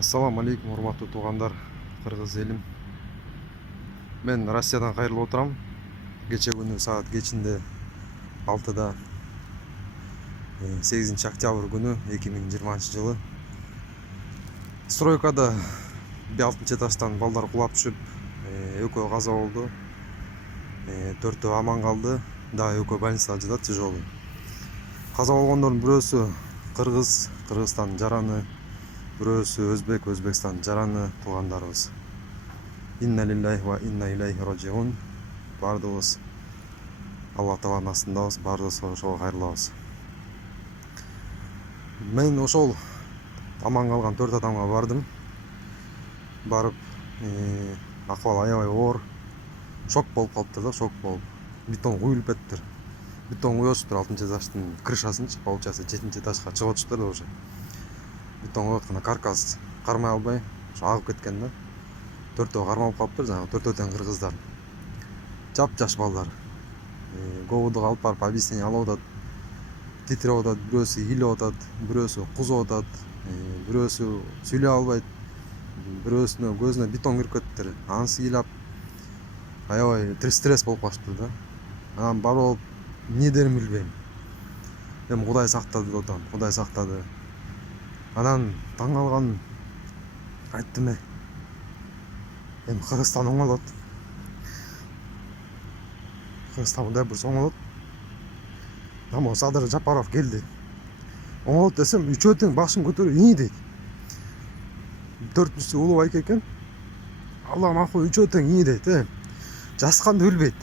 Ассаламу алейкум, урматтуу туугандар, кыргыз элим. Мен Россиядан кайрылып отурам. Кече күнү саат кечинде 6-да 8-октябрь күнү 2020-жылы стройкада 6-этаждан балдар кулап түшүп, экөө каза болду. 4-төө аман калды. Дагы экөө больницада жатат, тяжелый. Каза болгондордун бирөөсү Кыргызстан жараны, бирөөсү Өзбек, Өзбекстан жараны туугандарыбыз. Инна лиллахи ва инна илейхи раджиун. Бардыгыбыз Алла Тааланын астындабыз, бардыгыбыз ошого кайрылабыз. Мен ошол аман калган 4 адамга бардым. Барып, акыбал аябай оор. Шок болуп калыптыр да, шок болуп. Бетон куюлуп кетиптир. Бетон куюшуптур 6-этаждын крышасынчы, получается 7-этажга чыгып отуштур да уже. Бетон коюп атканда каркас кармай албай, ошо агып кеткен да. 4төө кармалып калыптыр, жанагы 4 тең кыргыздар. Жап-жаш балдар. Говудуга алып барып объяснение алып атат. Титирип атат, бирөөсү ыйлап атат, бирөөсү кузуп атат, бирөөсү сүйлөй албайт. Бирөөсүнүн көзүнө бетон кирип кетиптир. Анысы ыйлап аябай стресс болуп калыштыр да. Анан бар болуп эмне дерин билбейм. Эми Кудай сактады деп атам, Кудай сактады. Анан таң калган айттым, эми Кыргызстан оңолот. Кыргызстан мындай бир оңолот. Намо Садыр Жапаров келди. Оңолот десем, үчөө тең башын көтөрүп ии дейт. 4-үнчүсү улуу байке экен. Алла макул үчөө тең ии дейт, Жасканды билбейт.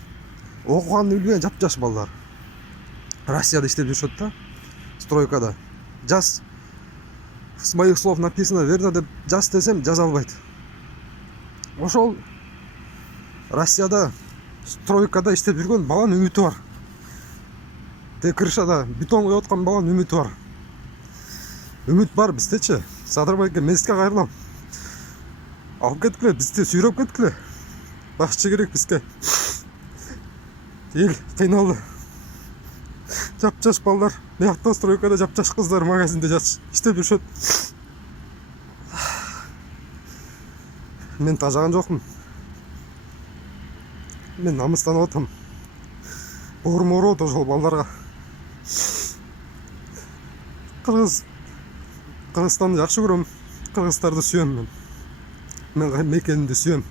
Окуганды билбеген жап-жаш балдар. Россияда иштеп жүрүшөт да. Стройкада. Жас. С моих слов написано верно деп жас десем жаза албайт. Ошол Россияда стройкада иштеп жүргөн баланын үмүтү бар. Крышада бетон коюп аткан баланын үмүтү бар. Үмүт бар биздечи. Садыр байке, мен сизге кайрылам. Алып кеткиле, бизди сүйрөп кеткиле. Башчы керек бизге. Эл кыйналды. Жап-жаш балдар, биякта стройкада жап-жаш кыздар магазинде иштеп жүрүшөт. Мен тажаган жокмун. Мен намыстанып атам. Оорум ооруп ошол балдарга. Кыргызстанды жакшы көрөм. Кыргыздарды сүйөм мен. Мен мекенimди сүйөм.